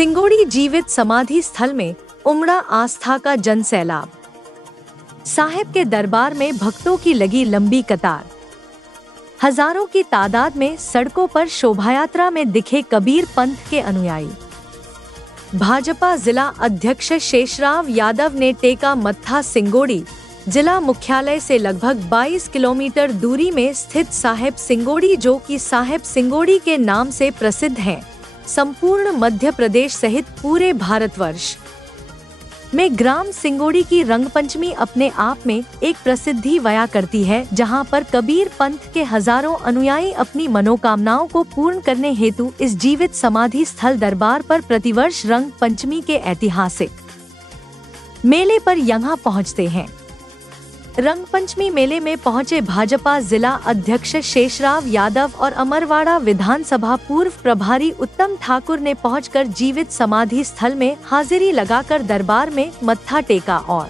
सिंगोड़ी जीवित समाधि स्थल में उमड़ा आस्था का जनसैलाब। साहिब के दरबार में भक्तों की लगी लंबी कतार। हजारों की तादाद में सड़कों पर शोभायात्रा में दिखे कबीर पंथ के अनुयायी। भाजपा जिला अध्यक्ष शेषराव यादव ने टेका मत्था सिंगोड़ी। जिला मुख्यालय से लगभग 22 किलोमीटर दूरी में स्थित साहिब सिंगोड़ी, जो कि साहिब सिंगोड़ी के नाम से प्रसिद्ध है, संपूर्ण मध्य प्रदेश सहित पूरे भारतवर्ष में ग्राम सिंगोड़ी की रंगपंचमी अपने आप में एक प्रसिद्धि बयां करती है, जहां पर कबीर पंथ के हजारों अनुयायी अपनी मनोकामनाओं को पूर्ण करने हेतु इस जीवित समाधि स्थल दरबार पर प्रतिवर्ष रंग पंचमी के ऐतिहासिक मेले पर यहां पहुंचते हैं। रंग पंचमी मेले में पहुंचे भाजपा जिला अध्यक्ष शेषराव यादव और अमरवाड़ा विधानसभा पूर्व प्रभारी उत्तम ठाकुर ने पहुंचकर जीवित समाधि स्थल में हाजिरी लगाकर दरबार में मत्था टेका और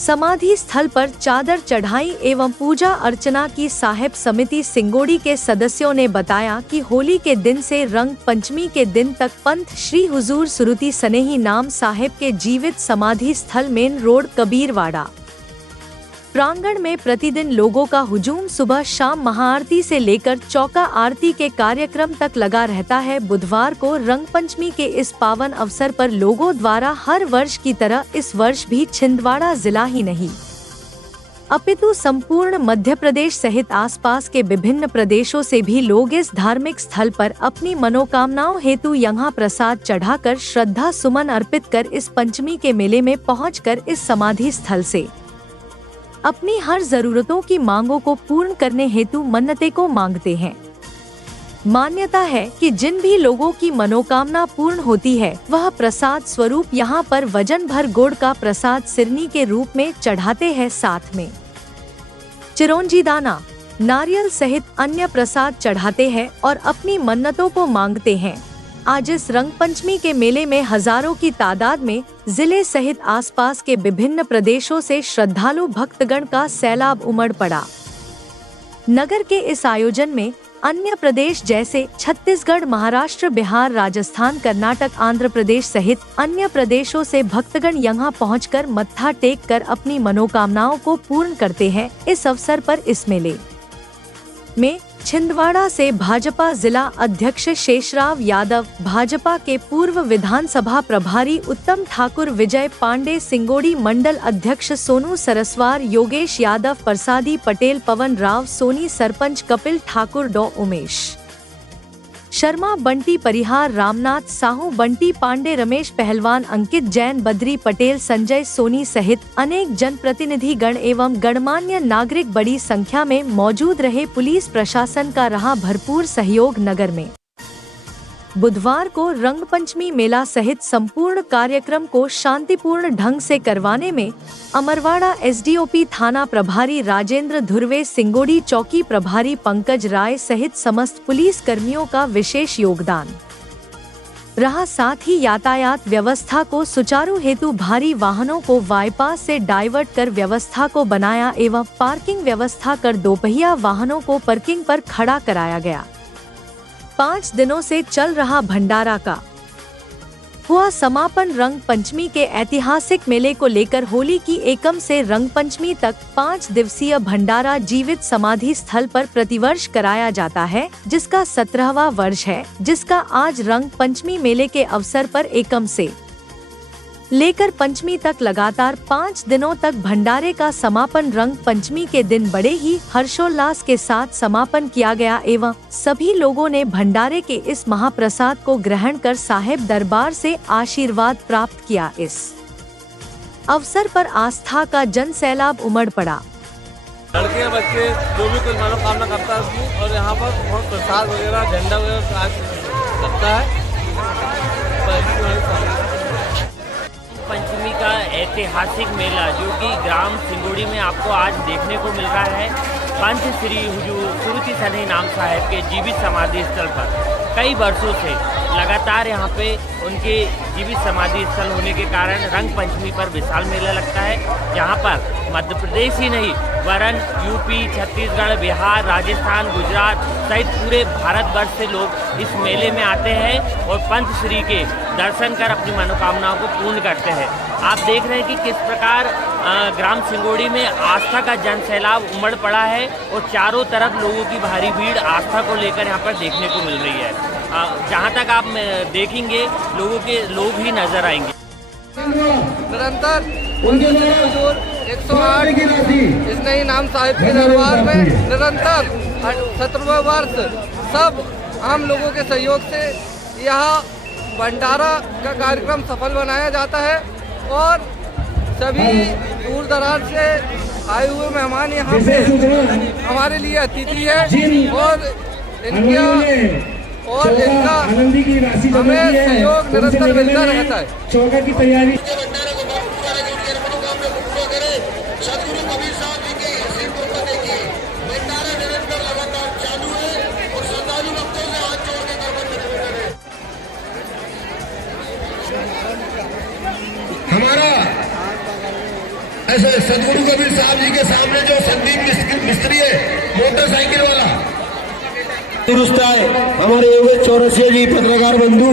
समाधि स्थल पर चादर चढ़ाई एवं पूजा अर्चना की। साहिब समिति सिंगोड़ी के सदस्यों ने बताया कि होली के दिन से रंग पंचमी के दिन तक पंथ श्री हुजूर सुरुति सनेही नाम साहिब के जीवित समाधि स्थल मेन रोड कबीरवाड़ा प्रांगण में प्रतिदिन लोगों का हुजूम सुबह शाम महाआरती से लेकर चौका आरती के कार्यक्रम तक लगा रहता है। बुधवार को रंग पंचमी के इस पावन अवसर पर लोगों द्वारा हर वर्ष की तरह इस वर्ष भी छिंदवाड़ा जिला ही नहीं अपितु संपूर्ण मध्य प्रदेश सहित आसपास के विभिन्न प्रदेशों से भी लोग इस धार्मिक स्थल पर अपनी मनोकामनाओं हेतु यहाँ प्रसाद चढ़ाकर श्रद्धा सुमन अर्पित कर इस पंचमी के मेले में पहुँचकर इस समाधि स्थल से अपनी हर जरूरतों की मांगों को पूर्ण करने हेतु मन्नतें को मांगते हैं। मान्यता है कि जिन भी लोगों की मनोकामना पूर्ण होती है, वह प्रसाद स्वरूप यहाँ पर वजन भर गुड़ का प्रसाद सिरनी के रूप में चढ़ाते हैं। साथ में चिरौंजी दाना, नारियल सहित अन्य प्रसाद चढ़ाते हैं और अपनी मन्नतों को मांगते हैं। आज इस रंग पंचमी के मेले में हजारों की तादाद में जिले सहित आसपास के विभिन्न प्रदेशों से श्रद्धालु भक्तगण का सैलाब उमड़ पड़ा। नगर के इस आयोजन में अन्य प्रदेश जैसे छत्तीसगढ़, महाराष्ट्र, बिहार, राजस्थान, कर्नाटक, आंध्र प्रदेश सहित अन्य प्रदेशों से भक्तगण यहां पहुंचकर मत्था टेक कर अपनी मनोकामनाओं को पूर्ण करते हैं। इस अवसर पर इस मेले में छिंदवाड़ा से भाजपा जिला अध्यक्ष शेषराव यादव, भाजपा के पूर्व विधानसभा प्रभारी उत्तम ठाकुर, विजय पांडे, सिंगोड़ी मंडल अध्यक्ष सोनू सरस्वार, योगेश यादव, प्रसादी पटेल, पवन राव सोनी, सरपंच कपिल ठाकुर, डॉ उमेश शर्मा, बंटी परिहार, रामनाथ साहू, बंटी पांडे, रमेश पहलवान, अंकित जैन, बद्री पटेल, संजय सोनी सहित अनेक जनप्रतिनिधि गण एवं गणमान्य नागरिक बड़ी संख्या में मौजूद रहे। पुलिस प्रशासन का रहा भरपूर सहयोग। नगर में बुधवार को रंग पंचमी मेला सहित संपूर्ण कार्यक्रम को शांतिपूर्ण ढंग से करवाने में अमरवाड़ा एसडीओपी थाना प्रभारी राजेंद्र धुर्वे, सिंगोड़ी चौकी प्रभारी पंकज राय सहित समस्त पुलिस कर्मियों का विशेष योगदान रहा। साथ ही यातायात व्यवस्था को सुचारू हेतु भारी वाहनों को बाईपास से डाइवर्ट कर व्यवस्था को बनाया एवं पार्किंग व्यवस्था कर दोपहिया वाहनों को पार्किंग पर खड़ा कराया गया। 5 दिनों से चल रहा भंडारा का हुआ समापन। रंग पंचमी के ऐतिहासिक मेले को लेकर होली की एकम से रंग पंचमी तक 5 दिवसीय भंडारा जीवित समाधि स्थल पर प्रतिवर्ष कराया जाता है, जिसका 17वां वर्ष है, जिसका आज रंग पंचमी मेले के अवसर पर एकम से लेकर पंचमी तक लगातार 5 दिनों तक भंडारे का समापन रंग पंचमी के दिन बड़े ही हर्षोल्लास के साथ समापन किया गया एवं सभी लोगों ने भंडारे के इस महाप्रसाद को ग्रहण कर साहिब दरबार से आशीर्वाद प्राप्त किया। इस अवसर पर आस्था का जनसैलाब उमड़ पड़ा। लड़के बच्चे जो भी कोई मनोकामना करता है और यहाँ पर बहुत प्रसाद वगैरह, झंडा वगैरह लगता है। पंचमी का ऐतिहासिक मेला जो कि ग्राम सिंगोड़ी में आपको आज देखने को मिल रहा है, पंथ श्री हुजूर सुरुचि सनेही नाम साहिब के जीवित समाधि स्थल पर कई वर्षों से लगातार यहाँ पे उनके जीवित समाधि स्थल होने के कारण रंग पंचमी पर विशाल मेला लगता है। यहाँ पर मध्य प्रदेश ही नहीं वरन यूपी, छत्तीसगढ़, बिहार, राजस्थान, गुजरात सहित पूरे भारतवर्ष से लोग इस मेले में आते हैं और पंच श्री के दर्शन कर अपनी मनोकामनाओं को पूर्ण करते हैं। आप देख रहे हैं कि किस प्रकार ग्राम सिंगोड़ी में आस्था का जन सैलाब उमड़ पड़ा है और चारों तरफ लोगों की भारी भीड़ आस्था को लेकर यहाँ पर देखने को मिल रही है। जहाँ तक आप देखेंगे लोग ही नजर आएंगे। निरंतर 108 इस नई नाम साहिब के दरबार में निरंतर 17वां वर्ष सब आम लोगों के सहयोग से यहाँ भंडारा का कार्यक्रम सफल बनाया जाता है और सभी दूर दराज से आए हुए मेहमान यहाँ पे हमारे लिए अतिथि है और इनका हमें सहयोग निरंतर मिलता रहता है। चौका की तैयारी हमारा ऐसे सदगुरु कबीर साहब जी के सामने जो संदीप मिस्त्री है मोटरसाइकिल वाला दुरुस्त है, हमारे योगेश चौरसिया जी पत्रकार बंधु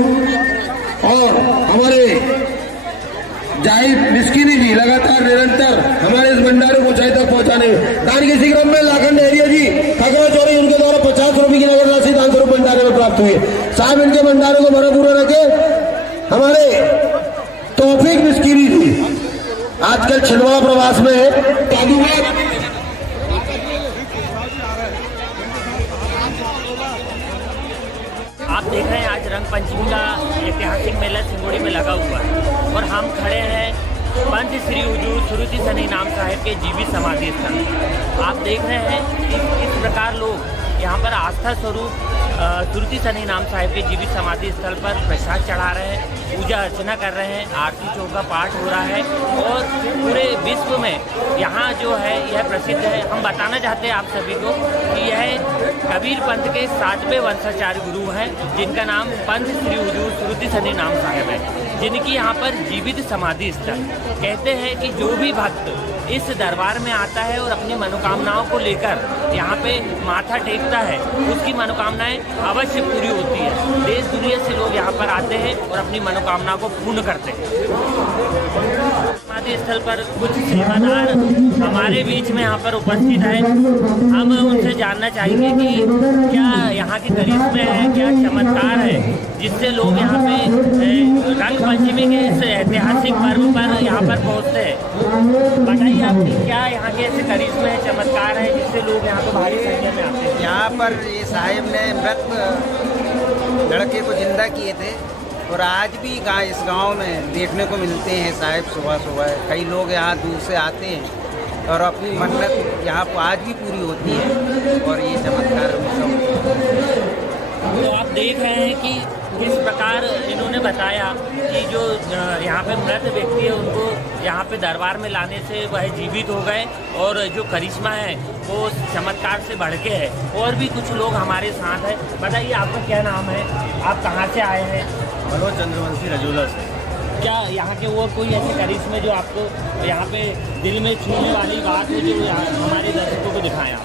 और हमारे जाहिद मिस्किनी जी लगातार निरंतर हमारे इस भंडारे को ऊंचाई तक पहुंचाने में दान के क्रम में लाखंड एरिया जी खगड़ा चौरी उनके द्वारा 50 रुपए की नगद राशि दान स्वरूप भंडारे में प्राप्त हुई। साहब इनके भंडारे को भरा पूरा रखे। हमारे तौफीक मिस्किनी जी आजकल छिंदवाड़ा प्रवास में है। आप देख रहे हैं आज रंग पंचमी का ऐतिहासिक मेला सिंगोड़ी में लगा हुआ है और हम खड़े हैं पंच श्री हुजूर सुरुचि सनी नाम साहिब के जीवित समाधि स्थल। आप देख रहे हैं कि किस प्रकार लोग यहाँ पर आस्था स्वरूप सुरुचि सनी नाम साहिब के जीवित समाधि स्थल पर प्रसाद चढ़ा रहे हैं, पूजा अर्चना कर रहे हैं, आरती चौका पाठ हो रहा है और पूरे विश्व में यहाँ जो है यह प्रसिद्ध है। हम बताना चाहते हैं आप सभी को कि यह कबीर पंथ के 7वें वंशाचार्य गुरु हैं जिनका नाम पंच श्री हुजूर सुरुचि सनी नाम साहिब है, जिनकी यहाँ पर जीवित समाधि स्थल। कहते हैं कि जो भी भक्त इस दरबार में आता है और अपनी मनोकामनाओं को लेकर यहाँ पे माथा टेकता है उसकी मनोकामनाएं अवश्य पूरी होती है। देश दुनिया से लोग यहाँ पर आते हैं और अपनी मनोकामना को पूर्ण करते हैं। समाधि स्थल पर कुछ सेवादार हमारे बीच में यहाँ पर उपस्थित है। हम उनसे जानना चाहेंगे कि क्या यहाँ के करिश्मे है, क्या चमत्कार है जिससे लोग यहाँ पे रंग पंचमी के इस ऐतिहासिक पर्व पर यहाँ पर पहुँचते हैं। बताइए आपकी क्या यहाँ के ऐसे करिश्मे है, चमत्कार है जिससे लोग यहाँ पर भारी संख्या में आते हैं। यहाँ पर ये साहिब ने मृत लड़के को जिंदा किए थे और आज भी इस गांव में देखने को मिलते हैं साहिब सुबह सुबह। कई लोग यहाँ दूर से आते हैं और अपनी मन्नत यहाँ पर आज भी पूरी होती है और ये चमत्कार तो आप देख रहे हैं कि किस प्रकार इन्होंने बताया कि जो यहाँ पे मृत व्यक्ति है उनको यहाँ पे दरबार में लाने से वह जीवित हो गए और जो करिश्मा है वो चमत्कार से बढ़ के है। और भी कुछ लोग हमारे साथ हैं। बताइए आपका क्या नाम है, आप कहाँ से आए हैं? मनोज चंद्रवंशी रजोला से। क्या यहाँ के वो कोई ऐसे करिश्मे जो आपको यहाँ पे दिल में छूने वाली बात है जो हमारे दर्शकों को दिखाएं आप?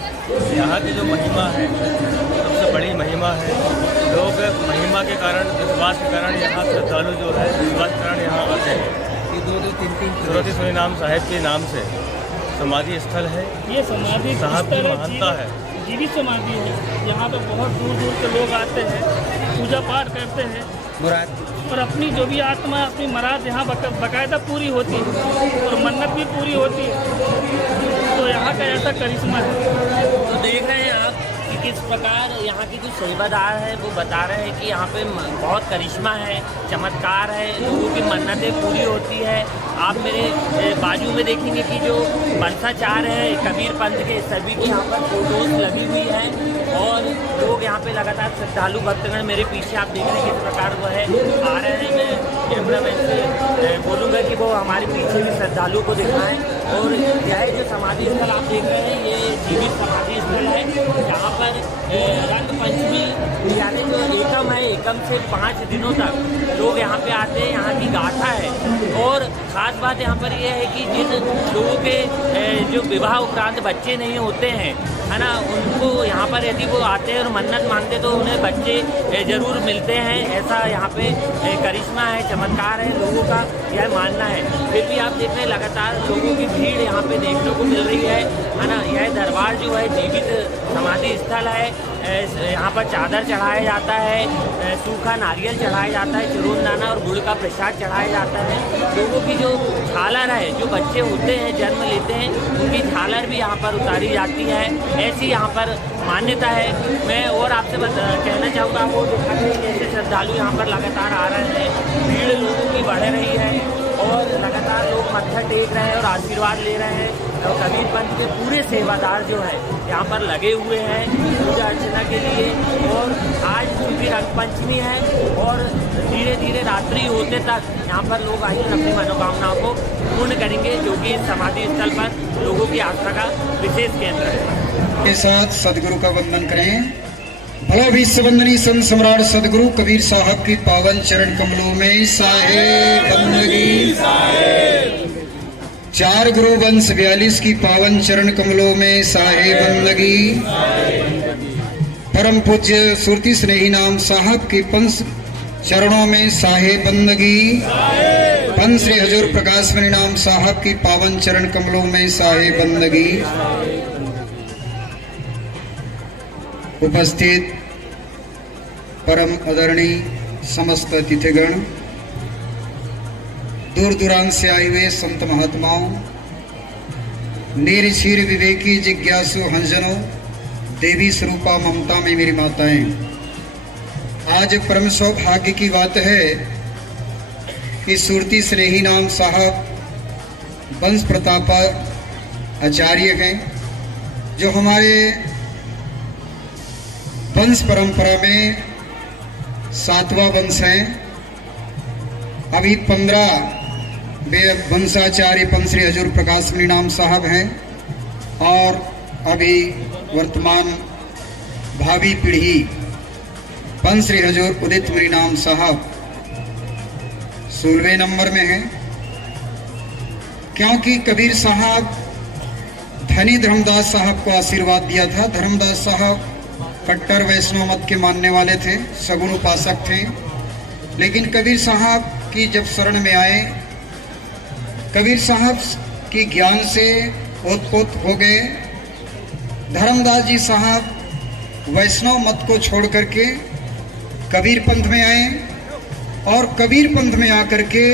यहाँ की जो महिमा है सबसे बड़ी महिमा है। लोग महिमा के कारण, विश्वास के कारण यहाँ श्रद्धालु जो है विश्वास के कारण यहाँ आते हैं। ये 2-3 सुरुचि सनी नाम साहिब के नाम से समाधि स्थल है। ये समाधि साहब की महानता है, जीवित समाधि है। यहाँ पे बहुत दूर दूर से लोग आते हैं, पूजा पाठ करते हैं और अपनी जो भी आत्मा अपनी मराद यहाँ बाकायदा पूरी होती है और मन्नत भी पूरी होती है। तो यहाँ का ऐसा करिश्मा है। तो देख रहे हैं आप कि किस प्रकार यहाँ के जो सेवादार हैं वो बता रहे हैं कि यहाँ पे बहुत करिश्मा है, चमत्कार है, लोगों की मन्नतें पूरी होती है। आप मेरे बाजू में देखेंगे कि जो वंशाचार्य है कबीर पंथ के सभी की यहाँ पर फोटोज लगी हुई हैं और लोग यहाँ पे लगातार श्रद्धालु भक्तगण मेरे पीछे आप देख रहे हैं किस प्रकार वो है आ रहे हैं। मैं कैमरामैन से बोलूँगा कि वो हमारे पीछे भी श्रद्धालु को दिखाएं। और यह जो समाधि स्थल आप देख रहे हैं ये जीवित समाधि स्थल है जहाँ पर रंग पंचमी यानी जो एकम है, कम से 5 दिनों तक लोग यहाँ पे आते हैं। यहाँ की गाथा है। और ख़ास बात यहाँ पर यह है कि जिन लोगों के जो विवाह उपरांत बच्चे नहीं होते हैं, है ना, उनको यहाँ पर यदि वो आते हैं और मन्नत मांगते तो उन्हें बच्चे ज़रूर मिलते हैं। ऐसा यहाँ पे करिश्मा है, चमत्कार है, लोगों का यह मानना है। फिर भी आप देख रहे हैं लगातार लोगों की भीड़ यहाँ पे देखने को मिल रही है ना। यह दरबार जो है जीवित समाधि स्थल है। यहाँ पर चादर चढ़ाया जाता है, सूखा नारियल चढ़ाया जाता है, चूरन दाना और गुड़ का प्रसाद चढ़ाया जाता है। लोगों की जो झालर है, जो बच्चे होते हैं जन्म लेते हैं, उनकी झालर भी यहाँ पर उतारी जाती है। ऐसी यहाँ पर मान्यता है। मैं और आपसे कहना चाहूँगा, वो दिखाते हैं जैसे श्रद्धालु यहाँ पर लगातार आ रहे हैं, भीड़ लोगों की बढ़ रही है और लगातार लोग मत्था टेक रहे हैं और आशीर्वाद ले रहे हैं। और कबीर पंथ के पूरे सेवादार जो है यहाँ पर लगे हुए हैं पूजा अर्चना के लिए। और आज चूँकि रंग पंचमी है और धीरे धीरे रात्रि होते तक यहाँ पर लोग आकर अपनी मनोकामनाओं को पूर्ण करेंगे, जो कि इस समाधि स्थल पर लोगों की आस्था का विशेष केंद्र है। के साथ सदगुरु का वंदन करें। भला विश्व वंदनी संत सम्राट सदगुरु कबीर साहब की पावन चरण कमलों में साहेब बंदगी। चार गुरु वंश 42 की पावन चरण कमलों में साहेब बंदगी। परम पूज्य सुरती स्नेही नाम साहब के पंच चरणों में साहेब बंदगी। पंच श्री हजूर प्रकाश मणि नाम साहब की पावन चरण कमलों में साहेब बंदगी। उपस्थित परम आदरणीय समस्त अतिथिगण, दूर दूरांत से आए हुए संत महात्माओं, निरीक्षीर विवेकी जिज्ञासु हंसजनों, देवी स्वरूपा ममता में मेरी माताएं, आज परम सौभाग्य की बात है कि सुरती स्नेही नाम साहब वंश प्रतापा आचार्य हैं, जो हमारे वंश परंपरा में 7वां वंश है। अभी 15 वंशाचार्य पंच श्री हजूर प्रकाश मणि नाम साहब हैं और अभी वर्तमान भावी पीढ़ी पंच श्री हजूर उदित मणि नाम साहब 16वें नंबर में है। क्योंकि कबीर साहब धनी धर्मदास साहब को आशीर्वाद दिया था। धर्मदास साहब कट्टर वैष्णव मत के मानने वाले थे, सगुण उपासक थे, लेकिन कबीर साहब की जब शरण में आए, कबीर साहब की ज्ञान से ओतप्रोत हो गए। धर्मदास जी साहब वैष्णव मत को छोड़ करके कबीर पंथ में आए और कबीर पंथ में आकर के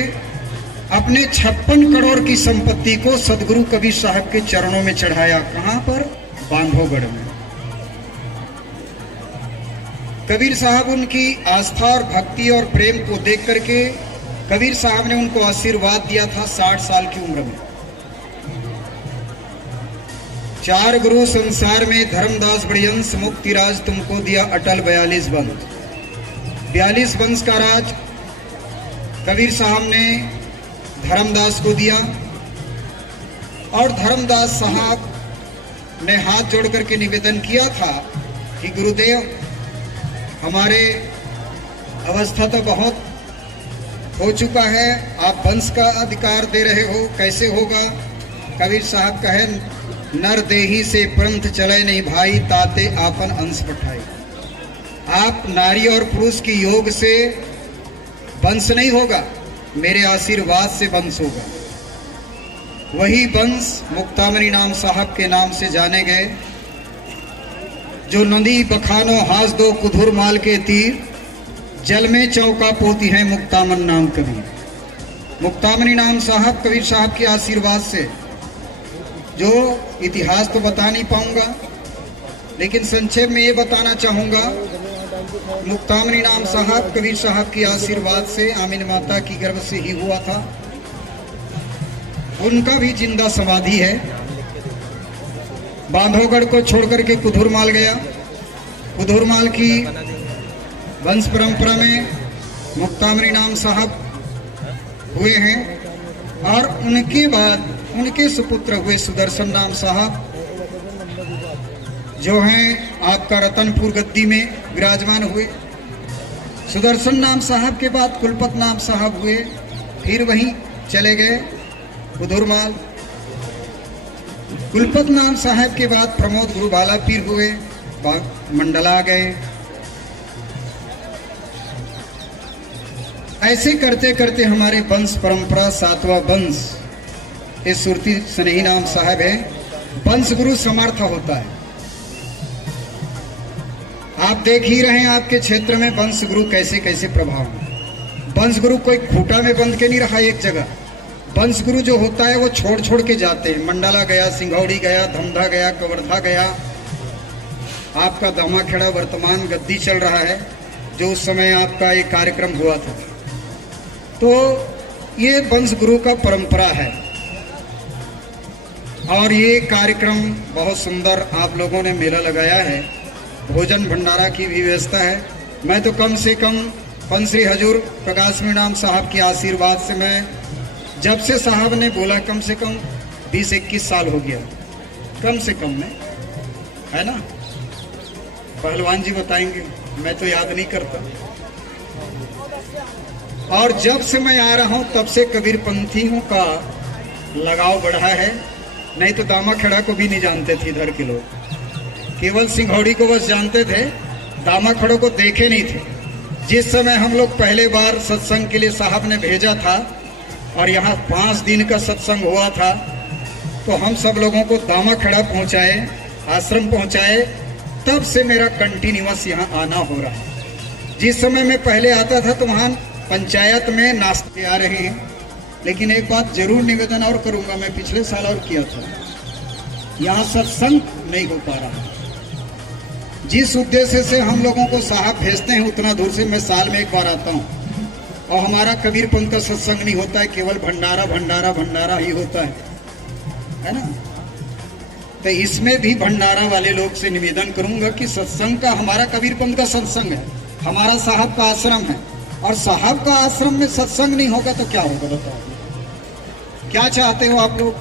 अपने 56 करोड़ की संपत्ति को सदगुरु कबीर साहब के चरणों में चढ़ाया। कहां पर? बांधवगढ़ में। कबीर साहब उनकी आस्था और भक्ति और प्रेम को देख करके कबीर साहब ने उनको आशीर्वाद दिया था 60 साल की उम्र में। 4 गुरु संसार में धर्मदास बड़ियंश मुक्तिराज तुमको दिया अटल 42 वंश। 42 वंश का राज कबीर साहब ने धर्मदास को दिया और धर्मदास साहब ने हाथ जोड़ करके निवेदन किया था कि गुरुदेव, हमारे अवस्था तो बहुत हो चुका है, आप वंश का अधिकार दे रहे हो, कैसे होगा? कबीर साहब कहे, नर देही से पंथ चले नहीं भाई, ताते आपन अंश पठाई। आप नारी और पुरुष की योग से वंश नहीं होगा, मेरे आशीर्वाद से वंश होगा। वही वंश मुक्तामणि नाम साहब के नाम से जाने गए, जो नदी बखानो हास दो कुधुर माल के तीर, जल में चौका पोती है मुक्तामन नाम कबीर। मुक्तामणि नाम साहब कबीर साहब के आशीर्वाद से, जो इतिहास तो बता नहीं पाऊंगा, लेकिन संक्षेप में ये बताना चाहूंगा, मुक्तामणि नाम साहब कबीर साहब के आशीर्वाद से आमीन माता की गर्भ से ही हुआ था। उनका भी जिंदा समाधि है। बांधवगढ़ को छोड़कर के कुधुरमाल गया। कुधुरमाल की वंश परंपरा में मुक्तामणि नाम साहब हुए हैं और उनके बाद उनके सुपुत्र हुए सुदर्शन नाम साहब, जो हैं आपका रतनपुर गद्दी में विराजमान हुए। सुदर्शन नाम साहब के बाद कुलपत नाम साहब हुए, फिर वहीं चले गए उधुरमाल। कुलपत नाम साहब के बाद प्रमोद गुरुबाला पीर हुए, मंडला गए। ऐसे करते करते हमारे वंश परंपरा 7वां वंश इस सुरती स्नेही नाम साहब है। वंश गुरु समर्थ होता है। आप देख ही रहे हैं आपके क्षेत्र में वंश गुरु कैसे कैसे प्रभाव है। वंश गुरु कोई खूंटा में बंध के नहीं रहा एक जगह। वंश गुरु जो होता है वो छोड़ छोड़ के जाते हैं। मंडाला गया, सिंघौड़ी गया, धमधा गया, कवर्धा गया। आपका दामाखेड़ा वर्तमान गद्दी चल रहा है, जो उस समय आपका एक कार्यक्रम हुआ था। तो ये वंश गुरु का परंपरा है और ये कार्यक्रम बहुत सुंदर आप लोगों ने मेला लगाया है। भोजन भंडारा की भी व्यवस्था है। मैं तो कम से कम पंच श्री हजूर प्रकाश मीणाम साहब के आशीर्वाद से, मैं जब से साहब ने बोला कम से कम 20-21 साल हो गया, कम से कम में, है ना। पहलवान जी बताएंगे, मैं तो याद नहीं करता। और जब से मैं आ रहा हूं तब से कबीर पंथियों का लगाव बढ़ा है। नहीं तो दामाखेड़ा को भी नहीं जानते थे इधर के लोग, केवल सिंघौड़ी को बस जानते थे, दामाखेड़ों को देखे नहीं थे। जिस समय हम लोग पहले बार सत्संग के लिए साहब ने भेजा था और यहाँ 5 दिन का सत्संग हुआ था, तो हम सब लोगों को दामाखेड़ा पहुँचाए, आश्रम पहुँचाए। तब से मेरा कंटिन्यूअस यहाँ आना हो रहा है। जिस समय मैं पहले आता था तो वहाँ पंचायत में नाश्ते आ रहे हैं। लेकिन एक बात जरूर निवेदन और करूंगा, मैं पिछले साल और किया था, यहाँ सत्संग नहीं हो पा रहा। जिस उद्देश्य से हम लोगों को साहब भेजते हैं, उतना दूर से मैं साल में एक बार आता हूँ और हमारा कबीर पंथ का सत्संग नहीं होता है, केवल भंडारा भंडारा भंडारा ही होता है ना। तो इसमें भी भंडारा वाले लोग से निवेदन करूंगा कि सत्संग का, हमारा कबीर पंथ का सत्संग है, हमारा साहब का आश्रम है, और साहब का आश्रम में सत्संग नहीं होगा तो क्या होगा बताओ। क्या चाहते हो आप लोग?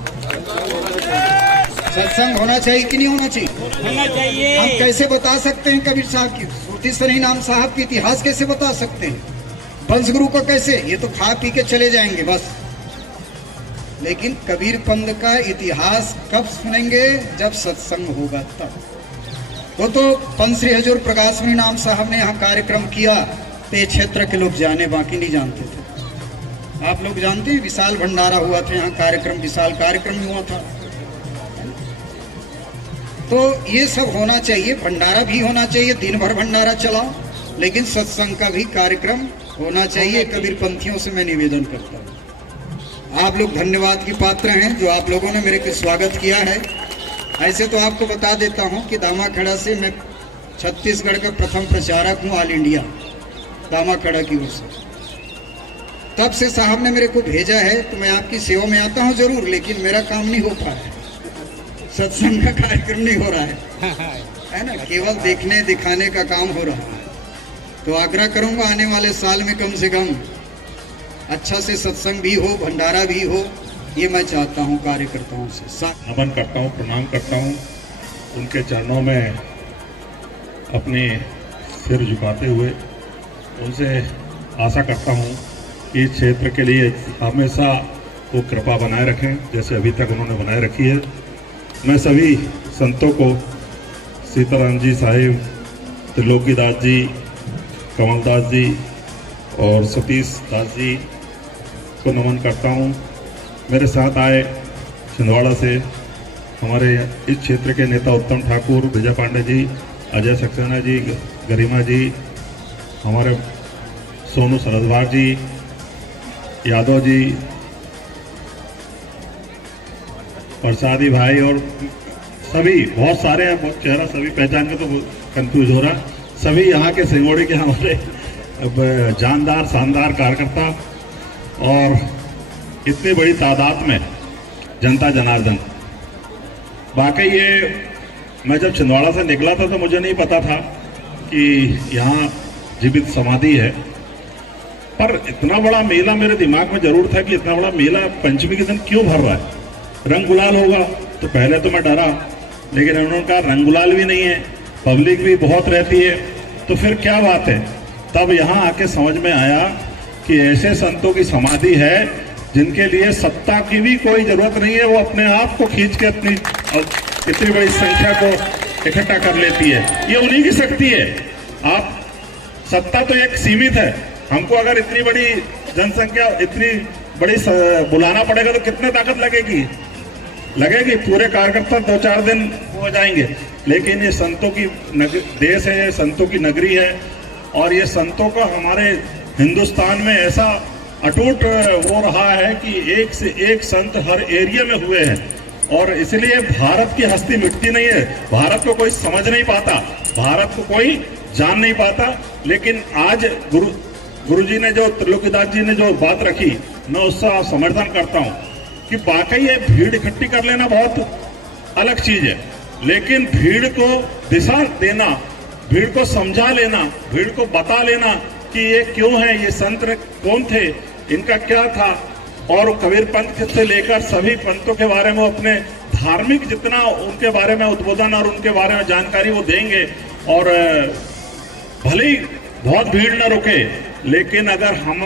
सत्संग होना चाहिए कि नहीं होना चाहिए? होना चाहिए। हम कैसे बता सकते हैं कबीर साहब की, सुरती स्नेही नाम साहब की इतिहास कैसे बता सकते हैं? वंश गुरु को कैसे? ये तो खा पी के चले जाएंगे बस। लेकिन कबीर पंथ का इतिहास कब सुनेंगे? जब सत्संग होगा तब। वो तो पंच श्री हजूर प्रकाश मीणाम साहब ने यहाँ कार्यक्रम किया तो ये क्षेत्र के लोग जाने, बाकी नहीं जानते थे। आप लोग जानते हैं विशाल भंडारा हुआ था यहाँ, कार्यक्रम विशाल कार्यक्रम हुआ था। तो ये सब होना चाहिए, भंडारा भी होना चाहिए, दिन भर भंडारा चलाओ, लेकिन सत्संग का भी कार्यक्रम होना चाहिए। कबीर पंथियों से मैं निवेदन करता हूँ। आप लोग धन्यवाद की पात्र हैं जो आप लोगों ने मेरे को स्वागत किया है। ऐसे तो आपको बता देता हूँ कि दामाखेड़ा से मैं छत्तीसगढ़ का प्रथम प्रचारक हूँ ऑल इंडिया, दामाखेड़ा की ओर से। तब से साहब ने मेरे को भेजा है, तो मैं आपकी सेवा में आता हूँ जरूर, लेकिन मेरा काम नहीं हो पा रहा है, सत्संग का कार्यक्रम नहीं हो रहा है ना, केवल देखने दिखाने का काम हो रहा है। तो आग्रह करूंगा आने वाले साल में कम से कम अच्छा से सत्संग भी हो, भंडारा भी हो, ये मैं चाहता हूँ कार्यकर्ताओं से। नमन करता हूँ, प्रणाम करता हूँ, उनके चरणों में अपने सिर झुकाते हुए उनसे आशा करता हूँ कि इस क्षेत्र के लिए हमेशा वो कृपा बनाए रखें जैसे अभी तक उन्होंने बनाए रखी है। मैं सभी संतों को, सीताराम जी साहिब, त्रिलोकीदास जी, कमलदास जी और सतीश दास जी को नमन करता हूँ। मेरे साथ आए छिंदवाड़ा से हमारे इस क्षेत्र के नेता उत्तम ठाकुर, विजय पांडे जी, अजय सक्सेना जी, गरिमा जी, हमारे सोनू सरद्वार जी, यादव जी, प्रसादी भाई और सभी बहुत सारे हैं, बहुत चेहरा सभी पहचान के तो कंफ्यूज हो रहा। सभी यहाँ के सिंगोड़ी के हमारे जानदार शानदार कार्यकर्ता और इतनी बड़ी तादाद में जनता जनार्दन। वाकई ये मैं जब छिंदवाड़ा से निकला था तो मुझे नहीं पता था कि यहाँ जीवित समाधि है, पर इतना बड़ा मेला मेरे दिमाग में जरूर था कि इतना बड़ा मेला पंचमी के दिन क्यों भर रहा है। रंग गुलाल होगा तो पहले तो मैं डरा, लेकिन उन्होंने कहा रंग गुलाल भी नहीं है, पब्लिक भी बहुत रहती है, तो फिर क्या बात है। तब यहाँ आके समझ में आया कि ऐसे संतों की समाधि है जिनके लिए सत्ता की भी कोई जरूरत नहीं है, वो अपने आप को खींच के इतनी बड़ी संख्या को इकट्ठा कर लेती है। ये उन्हीं की शक्ति है। आप सत्ता तो एक सीमित है, हमको अगर इतनी बड़ी जनसंख्या इतनी बड़ी बुलाना पड़ेगा तो कितने ताकत लगेगी। पूरे कार्यकर्ता 2-4 दिन हो जाएंगे। लेकिन ये संतों की देश है, ये संतों की नगरी है और ये संतों का हमारे हिंदुस्तान में ऐसा अटूट हो रहा है कि एक से एक संत हर एरिया में हुए हैं और इसलिए भारत की हस्ती मिटती नहीं है। भारत को कोई समझ नहीं पाता, भारत को कोई जान नहीं पाता। लेकिन आज गुरुजी ने जो त्रिलोकीदास जी ने जो बात रखी, मैं उसका समर्थन करता हूँ कि वाकई ये भीड़ इकट्ठी कर लेना बहुत अलग चीज है, लेकिन भीड़ को दिशा देना, भीड़ को समझा लेना, भीड़ को बता लेना कि ये क्यों है, ये संत कौन थे, इनका क्या था। और कबीर पंथ से लेकर सभी पंथों के बारे में अपने धार्मिक जितना उनके बारे में उद्बोधन और उनके बारे में जानकारी वो देंगे। और भले ही बहुत भीड़ न रुके, लेकिन अगर हम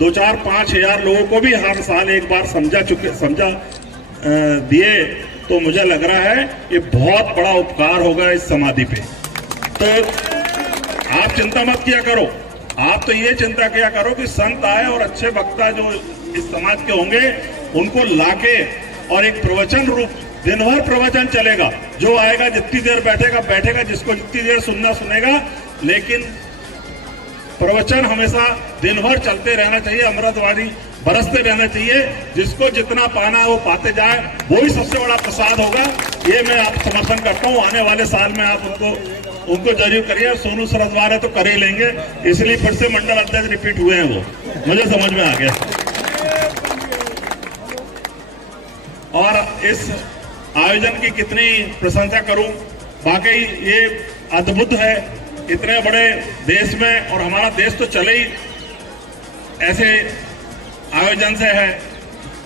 2-4-5 हजार लोगों को भी हर साल एक बार समझा दिए तो मुझे लग रहा है ये बहुत बड़ा उपकार होगा इस समाधि पे। तो आप चिंता मत किया करो, आप तो ये चिंता किया करो कि संत आए और अच्छे वक्ता जो इस समाज के होंगे उनको लाके और एक प्रवचन रूप दिन भर प्रवचन चलेगा। जो आएगा जितनी देर बैठेगा, जिसको जितनी देर सुनना सुनेगा, लेकिन प्रवचन हमेशा दिन भर चलते रहना चाहिए, अमृतवाणी बरसते रहना चाहिए। जिसको जितना पाना है वो पाते जाए, वही सबसे बड़ा प्रसाद होगा। ये मैं आप समर्थन करता हूँ। आने वाले साल में आप उनको जरूर करिए। सोनू सरस्वार है तो कर ही लेंगे, इसलिए फिर से मंडल अध्यक्ष रिपीट हुए हैं, वो मुझे समझ में आ गया। और इस आयोजन की कितनी प्रशंसा करूं, वाकई ये अद्भुत है इतने बड़े देश में। और हमारा देश तो चले ही ऐसे आयोजन से है,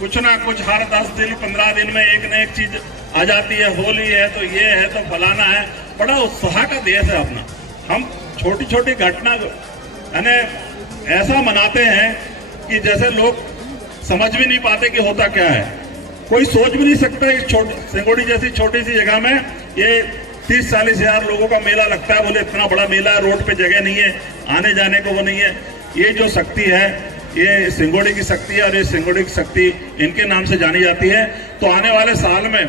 कुछ ना कुछ हर 10 दिन 15 दिन में एक न एक चीज आ जाती है। होली है तो ये है तो फलाना है, बड़ा उत्साह का देश है अपना। हम छोटी छोटी घटना यानी ऐसा मनाते हैं कि जैसे लोग समझ भी नहीं पाते कि होता क्या है। कोई सोच भी नहीं सकता इस सिंगोड़ी जैसी छोटी सी जगह में ये 30-40 हजार लोगों का मेला लगता है। बोले इतना बड़ा मेला है, रोड पे जगह नहीं है, आने जाने को वो नहीं है। ये जो शक्ति है ये सिंगोड़ी की शक्ति है और ये सिंगोड़ी की शक्ति इनके नाम से जानी जाती है। तो आने वाले साल में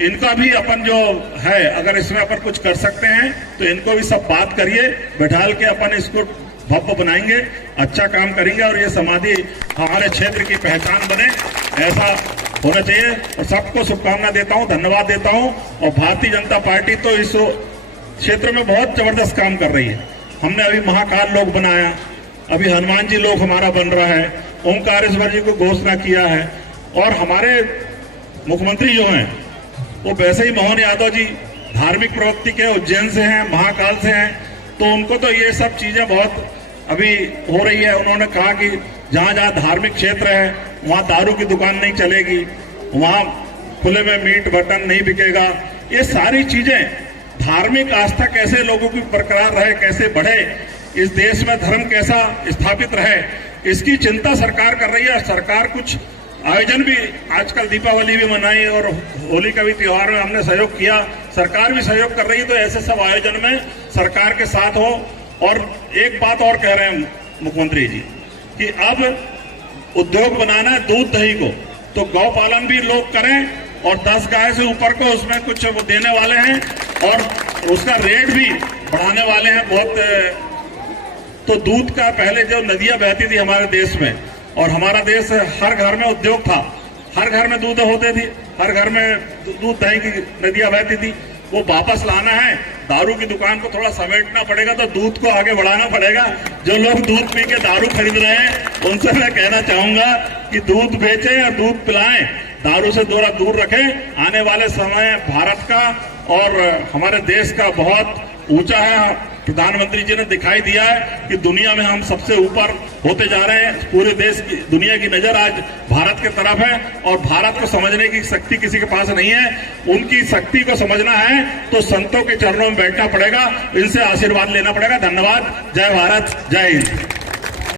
इनका भी अपन जो है, अगर इसमें अपन कुछ कर सकते हैं तो इनको भी सब बात करिए, बैठाल के अपन इसको भव्य बनाएंगे, अच्छा काम करेंगे और ये समाधि हमारे क्षेत्र की पहचान बने, ऐसा होना चाहिए। और सबको शुभकामना देता हूँ, धन्यवाद देता हूँ। और भारतीय जनता पार्टी तो इस क्षेत्र में बहुत जबरदस्त काम कर रही है। हमने अभी महाकाल लोक बनाया, अभी हनुमान जी लोक हमारा बन रहा है, ओंकारेश्वर जी को घोषणा किया है। और हमारे मुख्यमंत्री जो हैं वो वैसे ही मोहन यादव जी धार्मिक प्रवृत्ति के उज्जैन से हैं, महाकाल से हैं, तो उनको तो ये सब चीजें बहुत अभी हो रही है। उन्होंने कहा कि जहां जहां धार्मिक क्षेत्र है वहां दारू की दुकान नहीं चलेगी, वहां खुले में मीट मटन नहीं बिकेगा। ये सारी चीजें, धार्मिक आस्था कैसे लोगों की बरकरार रहे, कैसे बढ़े, इस देश में धर्म कैसा स्थापित रहे, इसकी चिंता सरकार कर रही है। सरकार कुछ आयोजन भी, आजकल दीपावली भी मनाई और होली का भी त्योहार में हमने सहयोग किया, सरकार भी सहयोग कर रही है। तो ऐसे सब आयोजन में सरकार के साथ हो। और एक बात और कह रहे हैं मुख्यमंत्री जी कि अब उद्योग बनाना है दूध दही को, तो गौ पालन भी लोग करें और 10 गाय से ऊपर को उसमें कुछ वो देने वाले हैं और उसका रेट भी बढ़ाने वाले हैं बहुत। तो दूध का पहले जो नदियां बहती थी हमारे देश में, और हमारा देश हर घर में उद्योग था, हर घर में दूध होते थी, हर घर में दूध दही की नदियां बहती थी, वो वापस लाना है। दारू की दुकान को थोड़ा समेटना पड़ेगा, तो दूध को आगे बढ़ाना पड़ेगा। जो लोग दूध पी के दारू खरीद रहे हैं उनसे मैं कहना चाहूंगा कि दूध बेचें और दूध पिलाएं, दारू से थोड़ा दूर रखें। आने वाले समय भारत का और हमारे देश का बहुत ऊंचा है प्रधानमंत्री जी ने दिखाई दिया है कि दुनिया में हम सबसे ऊपर होते जा रहे हैं। पूरे देश की दुनिया की नजर आज भारत के तरफ है और भारत को समझने की शक्ति किसी के पास नहीं है। उनकी शक्ति को समझना है तो संतों के चरणों में बैठना पड़ेगा, इनसे आशीर्वाद लेना पड़ेगा। धन्यवाद। जय भारत, जय हिंद।